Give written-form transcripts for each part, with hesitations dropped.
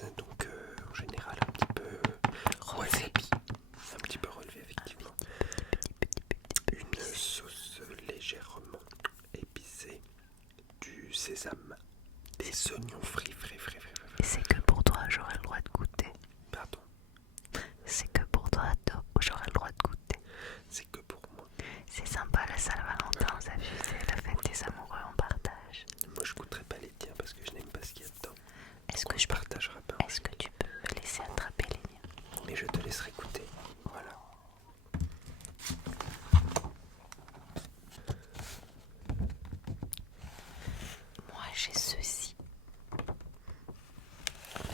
base, donc en général un petit peu wasabi, un petit peu relevé effectivement. Une sauce légèrement épicée, du sésame, des oignons frits. Et c'est que pour toi, j'aurai le droit de goûter. Pardon, C'est que pour toi, j'aurai le droit de goûter. c'est que pour moi. C'est sympa la Saint-Valentin, vous avez vu, c'est la fête des amoureux, on partage. Moi je goûterai pas les tiens parce que je n'aime pas ce qu'il y a dedans. Est-ce Donc que je partagerai pas. Est-ce que tu peux me laisser attraper les miens? Mais je te laisserai goûter. Voilà. Moi j'ai ceci.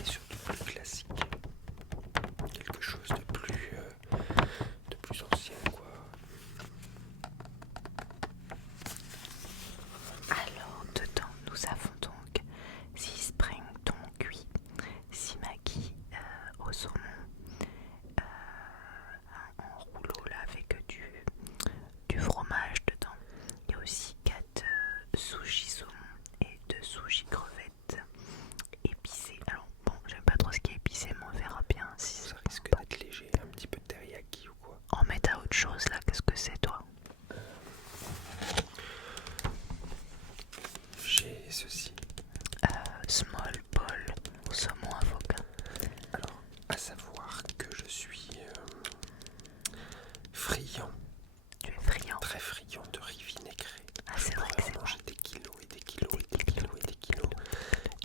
Et surtout plus classique. Quelque chose de plus ancien quoi. Alors dedans nous avons donc 6 spring thon cuit, 6 maquis au saumon, en rouleau là avec du fromage dedans. Il y a aussi 4 sushis saumon et 2 sushis crevettes épicés. Alors bon, j'aime pas trop ce qui est épicé, mais on verra bien si Ça risque d'être léger, un petit peu de teriyaki ou quoi. on met à autre chose là. Qu'est-ce que c'est toi? J'ai ceci. Small ball au saumon avocat. Alors, à savoir que je suis friand, Tu es friand. très friand de riz vinaigré. Ah, c'est vrai que c'est bon. Manger des kilos et des kilos et des kilos et des kilos.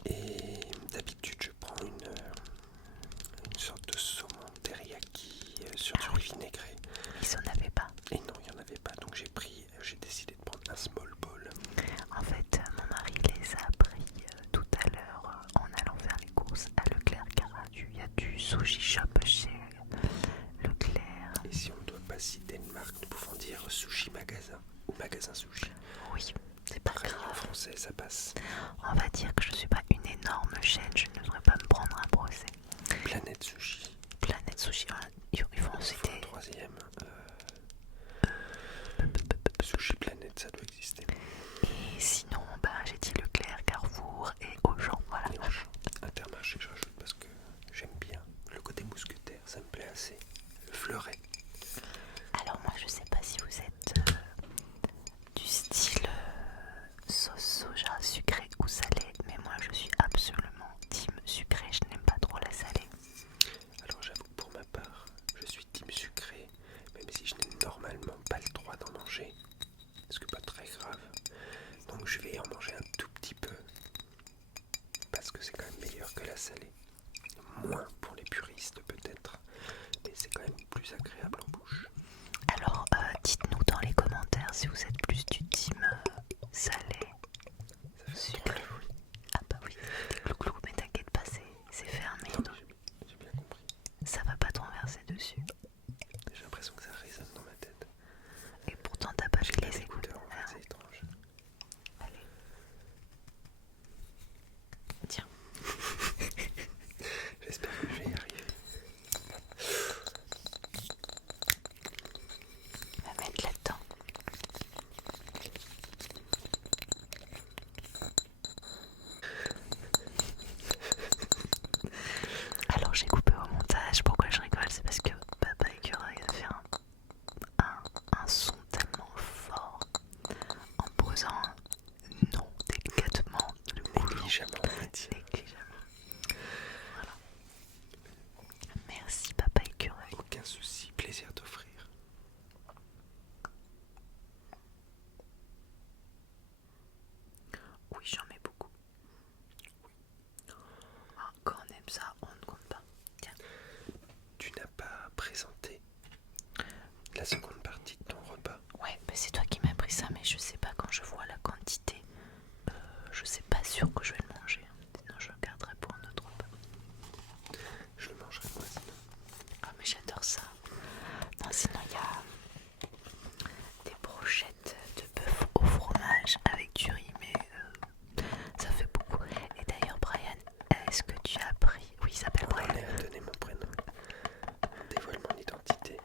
Et d'habitude, je prends une sorte de saumon teriyaki sur du riz vinaigré. Ils en avaient pas. Et non, il n'y en avait pas, donc j'ai décidé de prendre un small bowl. En fait, mon mari les a pris tout à l'heure en allant faire les courses à Leclerc, car il y a du sushi shop chez Leclerc. Et si on ne doit pas citer une marque, nous pouvons dire sushi magasin ou magasin sushi. Oui, c'est pas Pareil, en grave. français, ça passe. On va dire que je suis pas une énorme chaîne, je ne devrais pas me prendre un procès. Planète Sushi. Planète Sushi, voilà. Ils vont Enfin, citer. troisième. Sushi Planète, ça doit exister. Et sinon, j'ai dit Leclerc, Carrefour et Auchan, voilà. Et Auchan. Intermarché, je rajoute parce que j'aime bien le côté mousquetaire, ça me plaît assez. Le fleuret. Alors moi, je sais pas si vous êtes du style sauce soja sucré ou salé, mais moi je suis absolument team sucré, je n'aime pas trop la salée. Alors j'avoue que pour ma part, je suis team sucré, même si je n'ai normalement pas le droit d'en manger. Parce que pas très grave. Donc je vais en manger un tout petit peu. Parce que c'est quand même meilleur que la salée. Moins pour les puristes peut-être. Mais c'est quand même plus agréable en bouche. Alors dites-nous dans les commentaires si vous êtes plus du team salé, Ça fait sucré. trop le bruit. Ah bah oui, des glouglous, mais t'inquiète pas, c'est fermé, Non, mais j'ai bien compris. ça va pas te renverser dessus. J'ai l'impression que ça résonne dans ma tête. Et pourtant t'as pas J'ai mis pas les d'écouteurs écouteurs. en fait, c'est étrange. Allez. Tiens. J'espère que je vais y arriver. On va mettre là-dedans. Alors j'ai coupé au montage, pourquoi je rigole? C'est parce que Papa Écureuil a fait un son tellement fort en posant non délicatement le boulot. Négligemment, on va dire. Négligemment. Voilà. Merci Papa Écureuil. Aucun souci, plaisir d'offrir. Oui, j'en mets beaucoup. Ah, quand on aime ça, on ne compte pas. Tiens. Tu n'as pas présenté la seconde partie de ton repas. Ouais, bah c'est toi qui m'as pris ça, mais je sais pas quand je vois la quantité. Je sais pas sûr que je vais le manger. Sinon, je le garderai pour un autre repas. Je le mangerai moi sinon. Ah, mais j'adore ça. Non, sinon, il y a des brochettes de bœuf au fromage avec du riz, mais ça fait beaucoup. Et d'ailleurs, Brian, est-ce que tu as pris. Oui, il s'appelle On Brian. en est à donner mon prénom. On dévoile mon identité.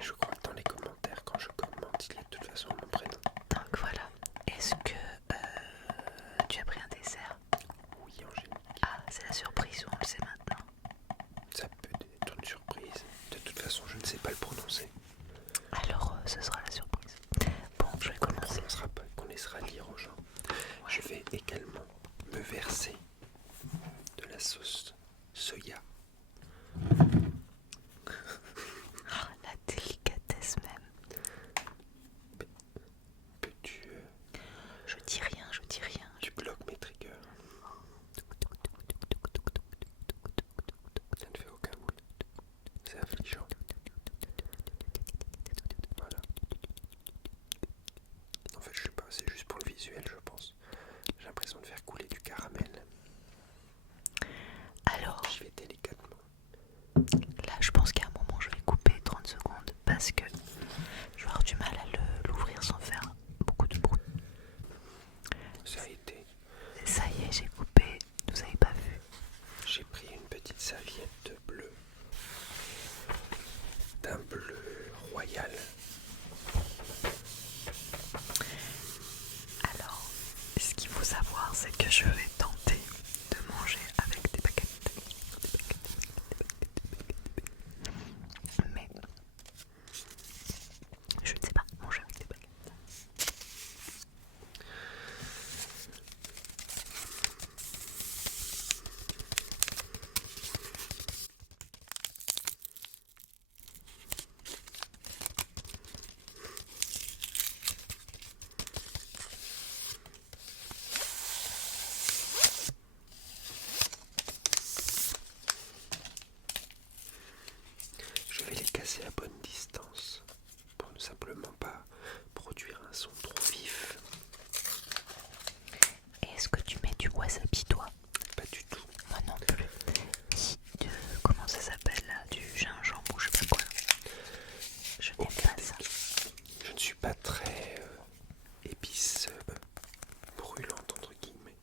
Je crois que dans les commentaires, quand je commente, il y a de toute façon mon prénom. Donc voilà. Est-ce que tu as pris un dessert? mais j'ai coupé, vous avez pas vu. J'ai pris une petite serviette de bleu, d'un bleu royal. Alors, ce qu'il faut savoir, c'est que je vais tenter de manger avec des baguettes. Mais je ne sais pas manger avec des baguettes. Je vais les casser à bonne distance pour ne simplement pas produire un son trop vif. Et est-ce que tu mets du wasabi, toi? Pas du tout. Moi non plus. Ni de, comment ça s'appelle là, du gingembre ou je sais pas quoi. Je n'aime pas ça. Je ne suis pas très épice brûlante entre guillemets.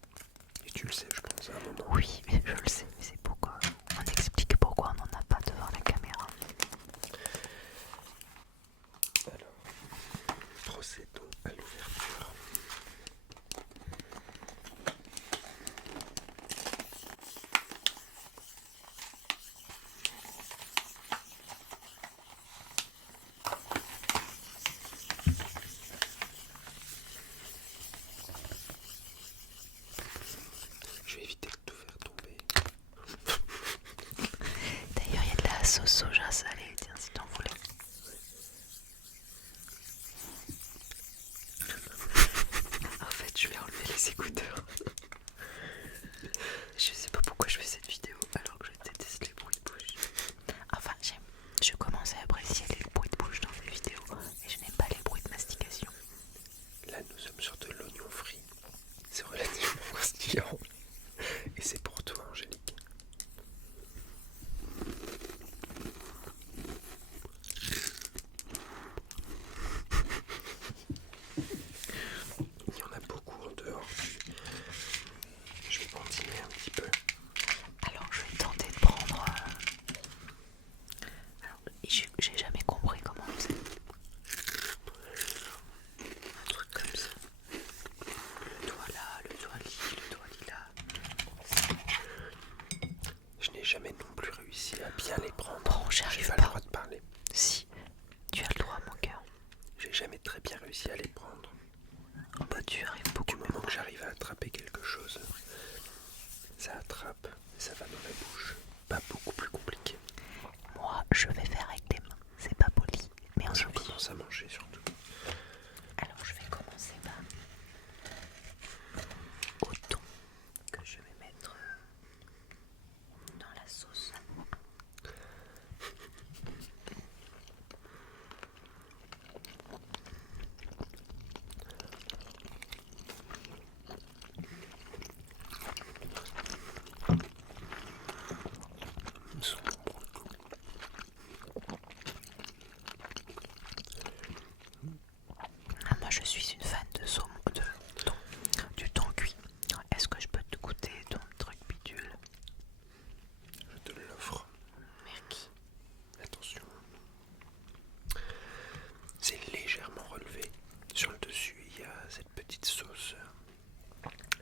Et tu le sais, je pense, à un moment. Oui, mais je le sais, mais c'est pourquoi. On explique pourquoi on n'en a pas devant la caméra. Alors, procédons à l'ouverture. Je vais éviter de tout faire tomber. D'ailleurs, il y a de la sauce soja salée, tiens, si t'en voulais. En fait, je vais enlever les écouteurs. Je sais pas pourquoi je fais cette vidéo alors que je déteste les bruits de bouche. Enfin, je commence à apprécier les bruits de bouche dans les vidéos, mais je n'aime pas les bruits de mastication. Là, nous sommes sur de l'oignon frit. C'est relativement croustillant. Et c'est pour toi, Angélique. Il y en a beaucoup en dehors. Je vais continuer un petit peu. Alors, je vais tenter de prendre. Alors, j'ai jamais compris comment on faisait. Un truc comme ça. Le doigt là, le doigt là. Je n'ai jamais non plus réussi à bien les prendre. Bon, J'ai j'arrive pas pas. le droit de parler. Si, tu as le droit, mon cœur. J'ai jamais très bien réussi à les prendre. Bah, tu arrives beaucoup. Du moment que j'arrive à attraper quelque chose, ça attrape, ça va dans la bouche. Pas beaucoup plus compliqué. Moi, je vais faire avec les mains. C'est pas poli, mais on Je s'en fiche. commence à manger surtout. Alors, je vais commencer par au thon que je vais mettre dans la sauce. Ils sont bons pour le coup. Ah, moi, je suis une fan de saumon, du thon cuit. Est-ce que je peux te goûter ton truc bidule? Je te l'offre. Merci. Attention. C'est légèrement relevé. Sur le dessus, il y a cette petite sauce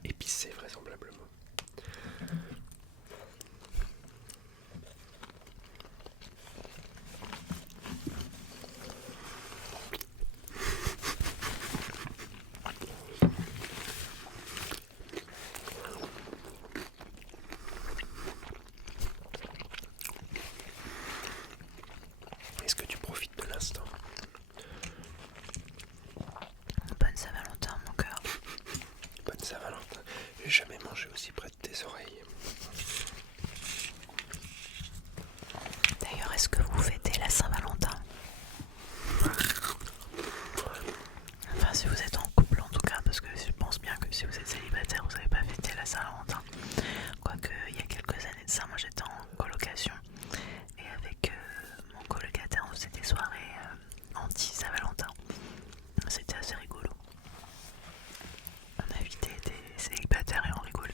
épicée vraisemblablement. Est-ce que tu profites de l'instant? Bonne Saint-Valentin, mon cœur. Bonne Saint-Valentin. J'ai jamais mangé aussi près de tes oreilles. D'ailleurs, est-ce que vous fêtez la Saint-Valentin? Enfin, si vous êtes en couple en tout cas, parce que je pense bien que si vous êtes célibataire, vous n'avez pas fêté la Saint-Valentin. Quoique, il y a quelques années de ça, moi j'étais en colocation et avec mon colocataire, on faisait des soirées anti-Saint-Valentin. C'était assez rigolo. On invitait des célibataires et on rigolait.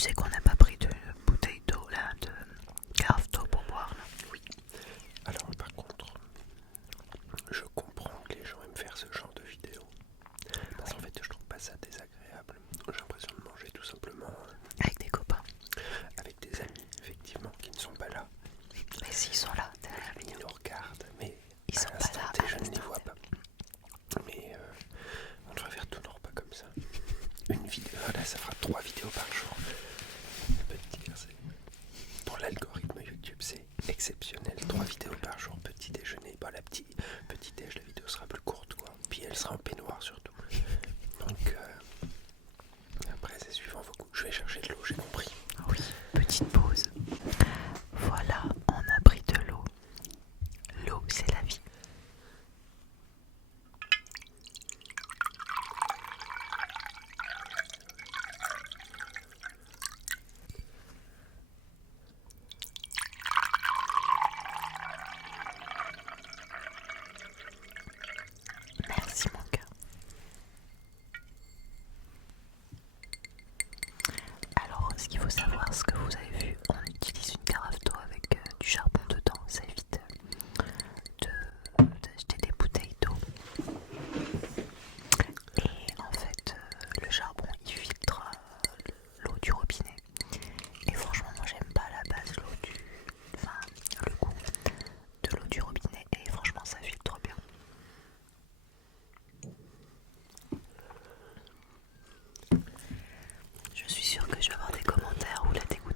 sais qu'on n'a pas pris de bouteille d'eau là, de carafe d'eau pour boire là. Oui. Alors par contre, je comprends que les gens aiment faire ce genre de vidéos. Parce qu'en fait, je trouve pas ça désagréable. J'ai l'impression de manger tout simplement Avec des copains. avec des amis, effectivement, qui ne sont pas là. Mais s'ils sont là, derrière la Ils vidéo. nous regardent, mais Ils à sont pas l'instant là, T, à je ne les l'instant vois T. pas. Mais on devrait faire tous nos repas comme ça. Une vidéo, là, ça fera 3 vidéos par jour. Je peux te dire, pour l'algorithme YouTube, c'est exceptionnel. 3 vidéos par jour, petit déjeuner. Bon, petit déj, la vidéo sera plus courte, quoi. Puis elle sera en peignoir surtout. Donc, après, c'est suivant vos goûts. Je vais chercher de l'eau, j'ai compris. Oui, petite pause. Voilà, on a pris de l'eau. L'eau, c'est la vie. Merci mon cœur. Alors, ce qu'il faut savoir, ce que vous avez vu, on utilise une carafe d'eau avec du charbon dedans. Ça évite d'acheter des bouteilles d'eau. Et en fait, le charbon, il filtre l'eau du robinet. Et franchement, moi, j'aime pas à la base le goût de l'eau du robinet. Et franchement, ça filtre bien. Je suis sûre que je vais avoir des commentaires où la dégoût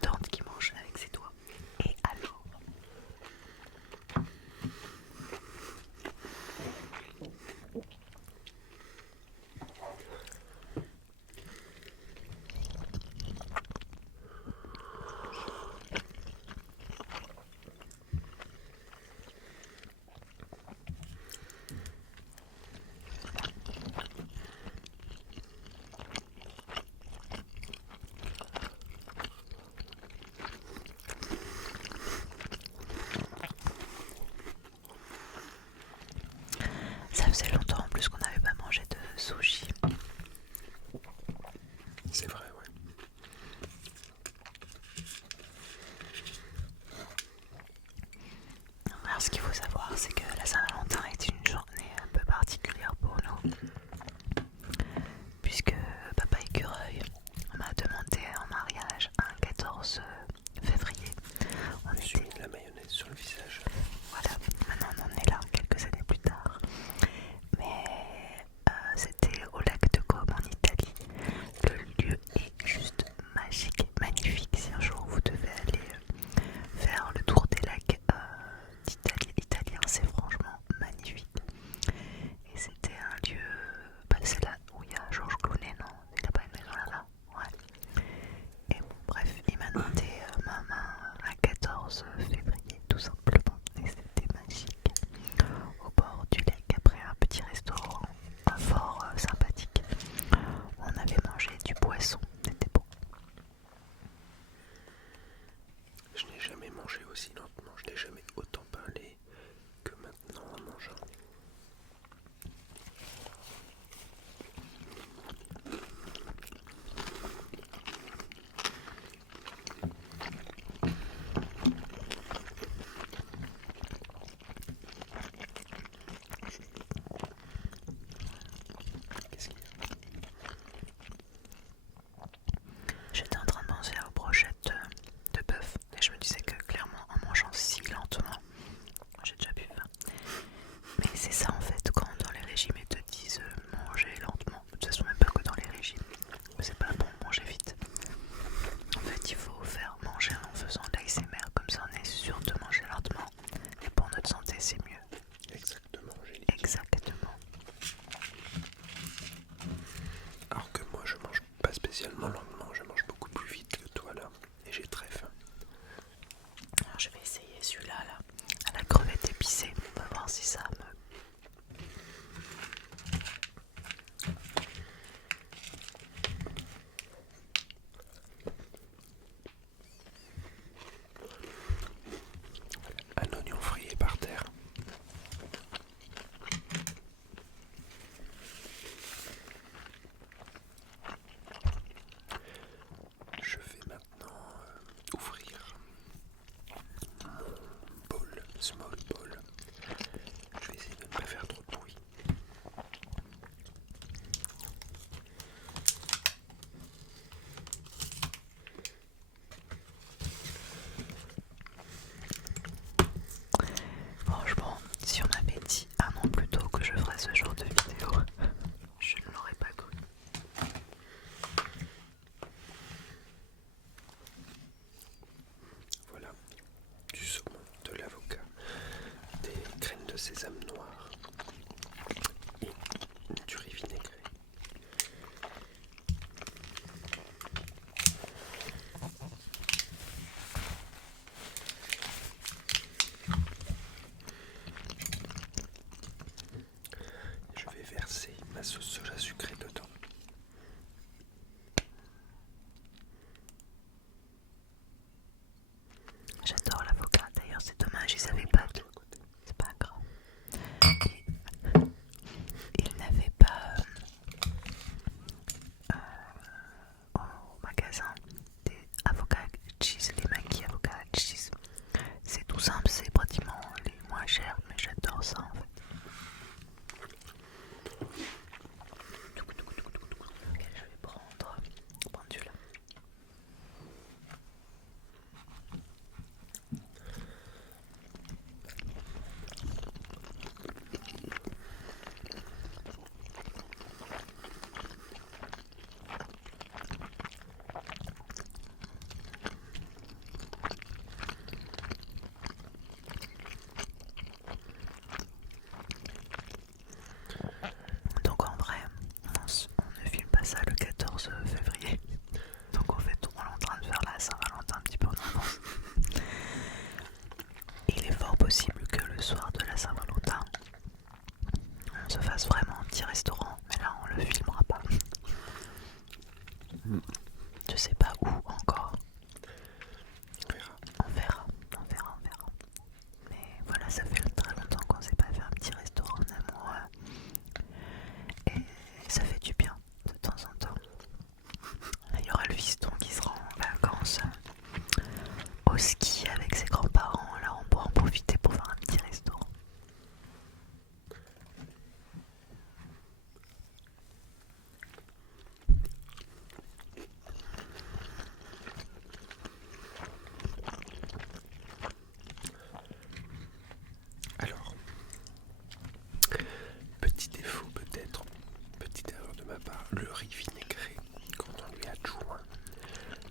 riz vinaigré, quand on lui adjoint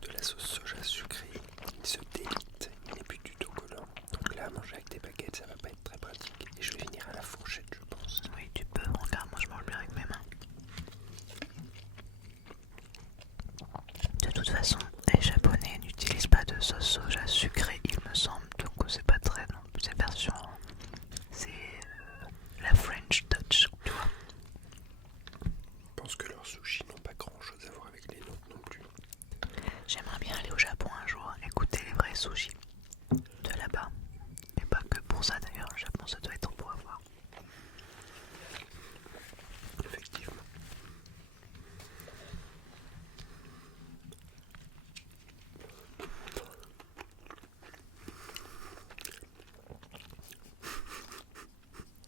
de la sauce soja sucrée, il se délite, il n'est plus du tout collant. Donc là, manger avec des baguettes, ça va pas être très pratique. Et je vais finir à la fourchette, je pense. Oui, tu peux. Regarde, moi je mange bien avec mes mains. De toute façon, les Japonais n'utilisent pas de sauce soja sucrée, il me semble. Donc c'est pas très non. Cette version, c'est la French Touch, tu vois. Je pense que leurs sushis n'ont pas grand chose à voir avec les nôtres non plus. J'aimerais bien aller au Japon un jour, écouter les vrais sushis de là-bas. Et pas que pour ça d'ailleurs, le Japon ça doit être beau à voir. Effectivement.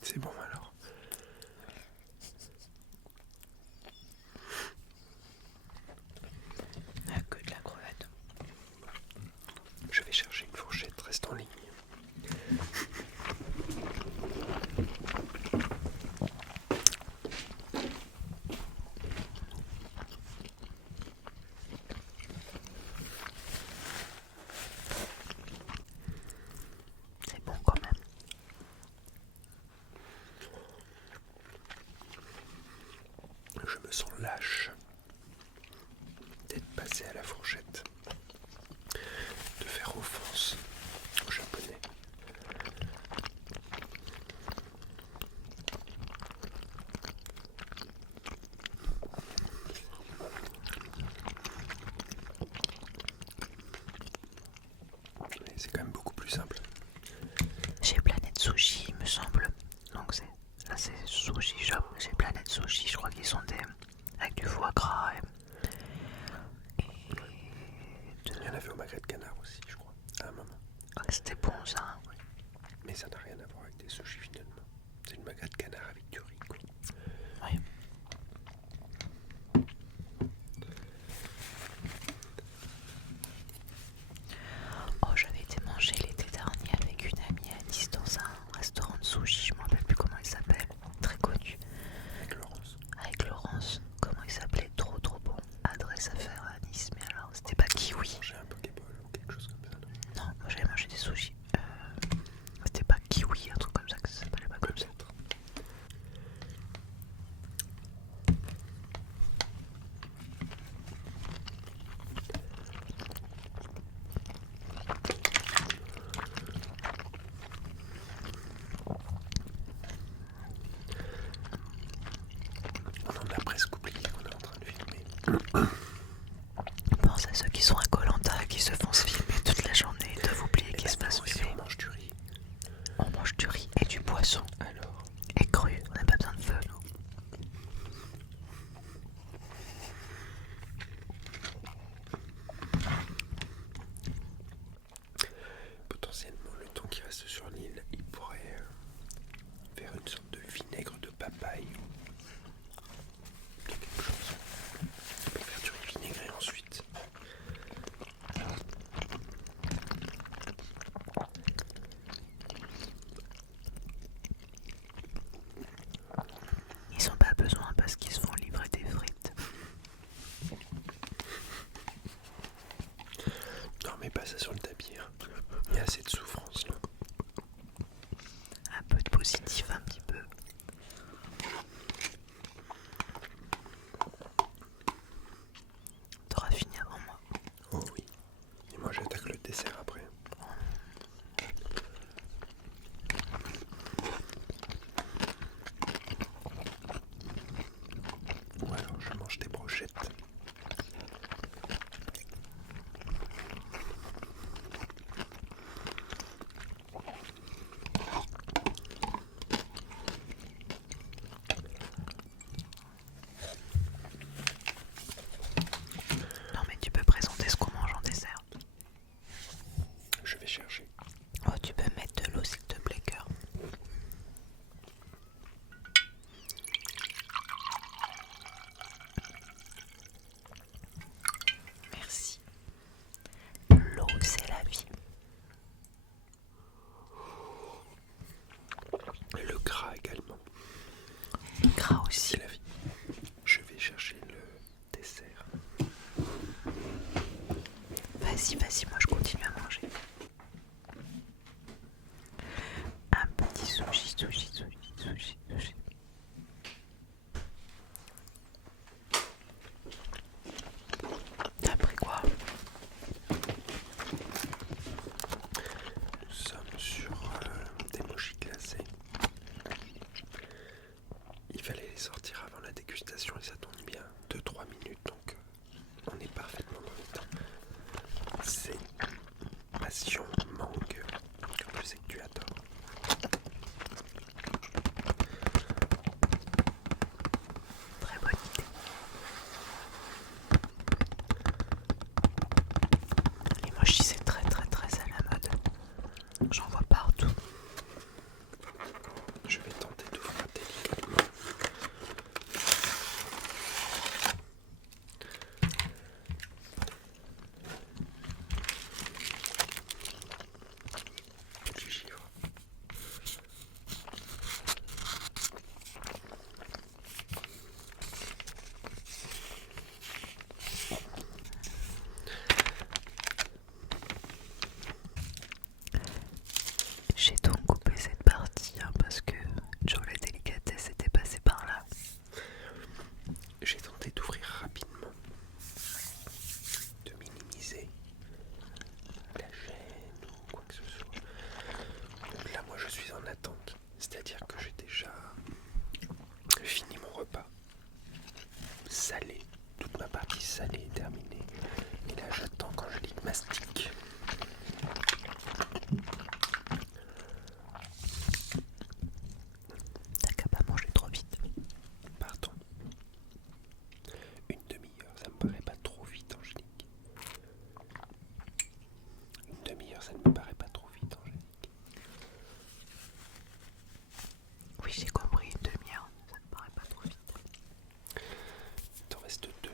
C'est bon alors. Ah, que de la crevette. Je vais chercher une fourchette, reste en ligne. C'est bon quand même. Je me sens lâche d'être passé à la fourchette, de faire offense aux Japonais. Mais c'est quand même beaucoup plus simple. Chez Planète Sushi, il me semble. Donc là c'est Sushi Shop. Chez Planète Sushi, je crois qu'ils sont avec du foie gras Il y en avait au magret de canard aussi, je crois, à un moment. C'était bon ça. Oui. Mais ça n'a rien à voir avec des sushis finalement. C'est une magret de canard avec du riz, quoi. Oui. Oh, j'avais été manger l'été dernier avec une amie à Nice dans un restaurant de sushi, je me rappelle plus comment il s'appelle, très connu. Avec Laurence. Avec Laurence, comment il s'appelait, trop bon. Adresse à faire à Nice, mais alors c'était pas kiwi. Manger un pokéball ou quelque chose comme ça, non? Non, moi j'avais mangé des sushis. C'était pas kiwi, un truc comme ça que ça s'appelait pas comme ça. Peut-être. On en a presque oublié qu'on est en train de filmer. Pense à ceux qui sont à Koh Lanta, qui se font se filmer toute la journée, ils doivent oublier qu'ils se fassent aussi, filmer. on mange du riz. On mange du riz et du poisson. Alors, Et cru, on n'a pas besoin de feu, nous. potentiellement, le temps qui reste sur l'île, il pourrait faire une sorte de vinaigre de papaye. Quelque chose. On peut faire du riz vinaigré ensuite. Ils n'ont pas besoin parce qu'ils se font livrer des frites. Non, mais pas ça sur le tapis. Hein. Il y a assez de souffrance là. Un peu de positif, un petit peu. T'auras fini avant moi. Oh oui. Et moi j'attaque le dessert après. Ou alors je mange des brochettes. Vas-y, moi je continue à manger. Un petit sushi. T'as pris quoi? Nous sommes sur des mochis glacés. Il fallait les sortir avant la dégustation et ça tombe bien. 2-3 minutes, donc on est parfaitement dans le temps. C'est passion mangue, comme je sais que tu adores. Très bonne idée. Les mochis c'est très à la mode. J'en vois partout. Je vais tenter d'ouvrir délicatement. Du givre. J'ai donc coupé cette partie parce que Joe la délicatesse était passé par là. J'ai tenté d'ouvrir rapidement, de minimiser la gêne ou quoi que ce soit. Donc là, moi, je suis en attente. C'est-à-dire que j'ai déjà fini mon repas salé. Toute ma partie salée est terminée. Et là, j'attends qu'Angélique mastique. T'as qu'à pas manger trop vite. Pardon. Une demi-heure, ça me paraît pas trop vite, Angélique. Une demi-heure, ça ne me paraît pas trop vite, Angélique. Oui, j'ai compris, une demi-heure, ça me paraît pas trop vite. Il t'en reste 2.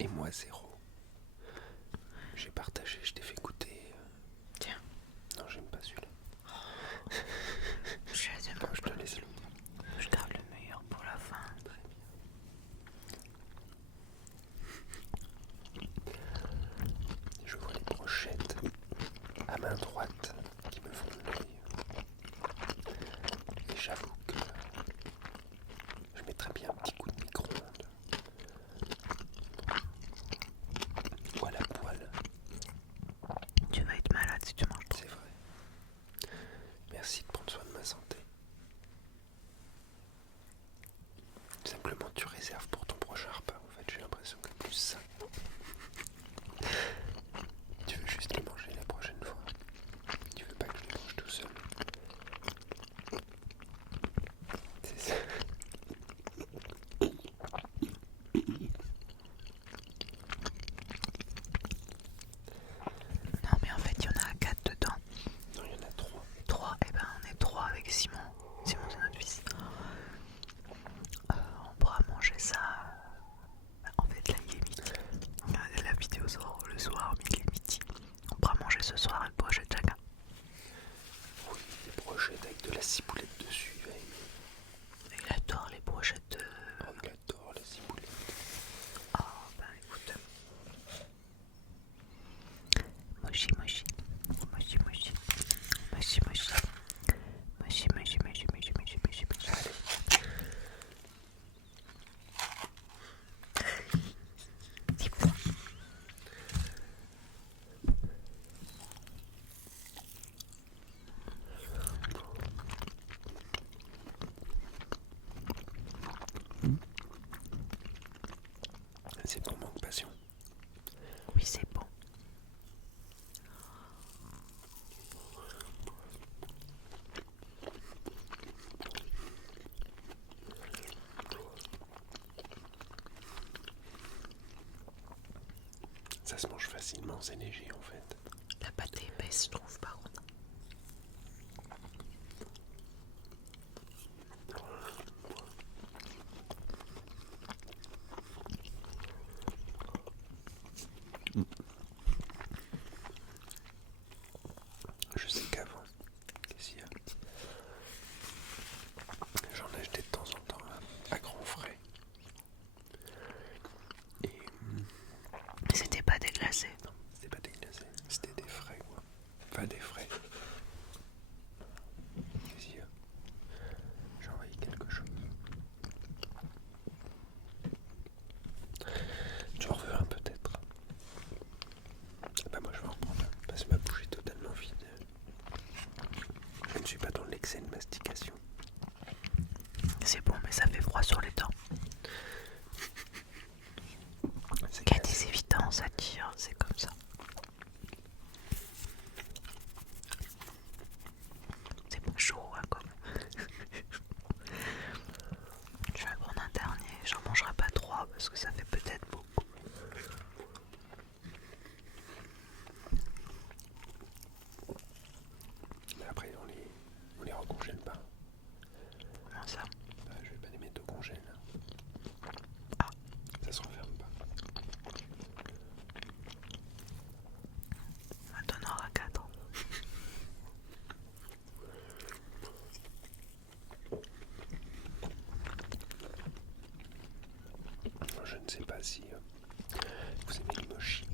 Et moi 0. J'ai partagé, je t'ai fait goûter. Tiens. Non, j'aime pas celui-là. Je Je te laisse le. Je garde le meilleur pour la fin. Très bien. Je vois les brochettes à main droite qui me font l'œil. Et j'avoue que je mettrais bien un petit coup de micro-ondes. Ou à la poêle. Tu vas être malade si tu manges trop. C'est vrai. Merci de prendre soin de ma santé. Simplement, tu réserves pour ton prochain repas. En fait, j'ai l'impression que plus ça. Tu veux juste le manger la prochaine fois. Tu veux pas que je le mange tout seul. C'est ça. Non, mais en fait, il y en a 4 dedans. Non, il y en a 3. 3, et ben on est 3 avec Simon. Simon, c'est notre fils. On pourra manger ça. En fait, là, il est midi. La vidéo sort le soir, mais il est midi. On pourra manger ce soir une brochette chacun. Oui, des brochettes avec de la ciboulette dessus. Il va aimer. Il adore les brochettes de... Oh, il adore la ciboulette. Oh, ben écoute. Mochi. Mochi. Allez. C'est bon, manque passion. Oui, c'est bon. Ça se mange facilement, c'est léger en fait. La pâte est épaisse, je trouve, par contre. Je sais qu'avant, qu'est-ce qu'il y a? J'en achetais de temps en temps à grands frais. Et Mais c'était pas déglacé. ça tire, c'est comme ça. C'est pas chaud, hein, comme. Je vais prendre un dernier, j'en mangerai pas 3 parce que ça fait peut-être beaucoup. Mais après, on les recongèle pas. Comment ça? Bah, je vais pas les mettre au congèle. Ah. Ça se referme pas. On t'en aura 4. Je ne sais pas si vous aimez les mochis,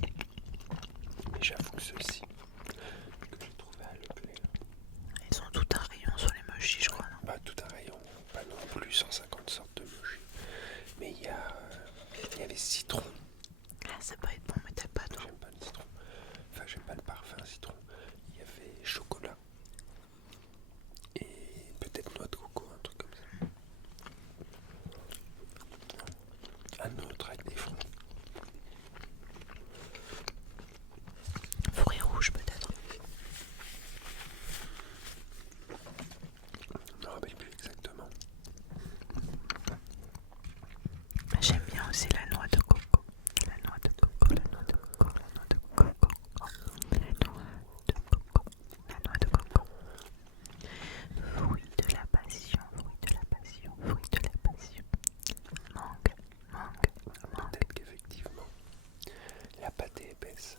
mais j'avoue que ceux-ci, que j'ai trouvé à Leclerc, Ils ont tout un rayon sur les mochis, je crois, non? pas tout un rayon, pas non plus 150 sortes de mochis, mais il y avait citron. Ah, ça peut être bon, mais t'as pas de. J'aime pas le citron, enfin j'aime pas le parfum citron. Il y avait chocolat et peut-être noix de coco, un truc comme ça. Un autre avec des fruits. Fruits rouges, peut-être. Je me rappelle plus exactement. J'aime bien aussi la noix de coco. La noix de coco, la noix de coco, la noix de coco. Oh, la noix de coco, la noix de coco. Fruit de la passion, fruit de la passion, fruit de la passion. Mangue, mangue, mangue. Peut-être qu'effectivement, la pâte est épaisse.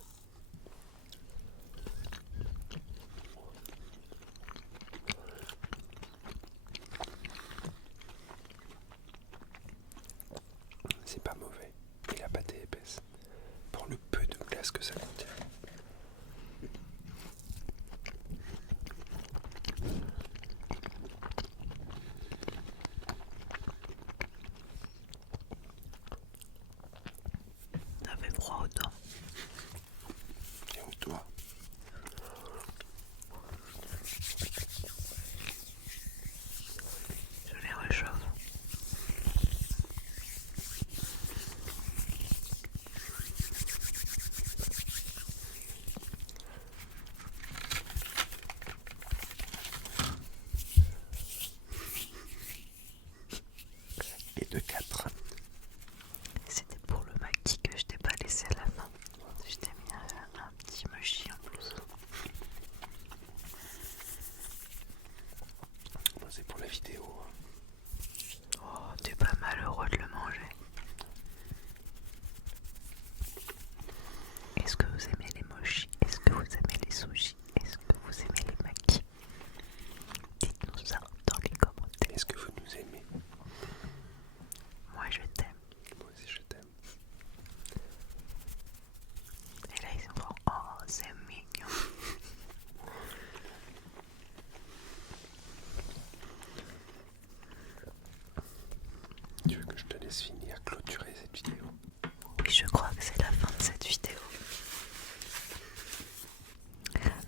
C'est pas mauvais, mais la pâte est épaisse. Pour le peu de glace que ça contient. Ça fait froid aux dents. Et au doigt. Je les réchauffe. Et de 4. C'était pour le maquis que je t'ai pas laissé à la fin. Je t'ai mis un petit mochi en plus. Bon, c'est pour la vidéo. Oh, t'es pas malheureux de le manger. Est-ce que vous aimez les mochis? Est-ce que vous aimez les sushis? Est-ce que vous aimez les makis? Dites-nous ça dans les commentaires. Est-ce que vous nous aimez? Moi je t'aime. Moi aussi je t'aime. Et là ils sont genre, oh c'est mignon. Tu veux que je te laisse finir, clôturer cette vidéo? Oui, je crois que c'est la fin de cette vidéo.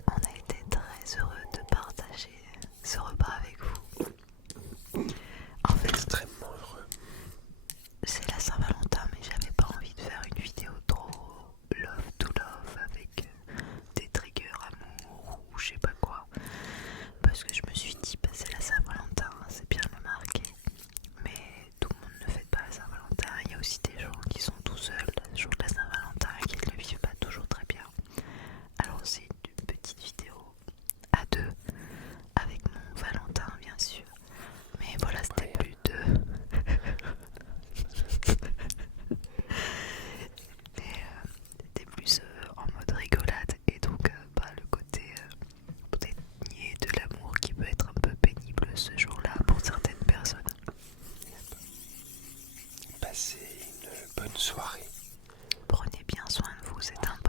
On a été très heureux de partager ce repas avec vous. En fait, Extrêmement heureux. c'est la Saint-Valentin, mais j'avais pas envie de faire une vidéo trop love to love avec des triggers amour ou je sais pas quoi. Parce que je me suis dit, bah, c'est la Saint-Valentin, c'est bien le marquer. Mais tout le monde ne fête pas la Saint-Valentin. Il y a aussi des gens qui sont tout seuls le jour de la Saint-Valentin et qui ne le vivent pas toujours très bien. Alors c'est une petite vidéo à deux avec mon Valentin bien sûr. Mais voilà, c'était plus de... C'était plus en mode rigolade et donc bah, le côté peut-être nier de l'amour qui peut être un peu pénible ce jour-là pour certaines personnes. Passez une bonne soirée. Prenez bien soin de vous, c'est important.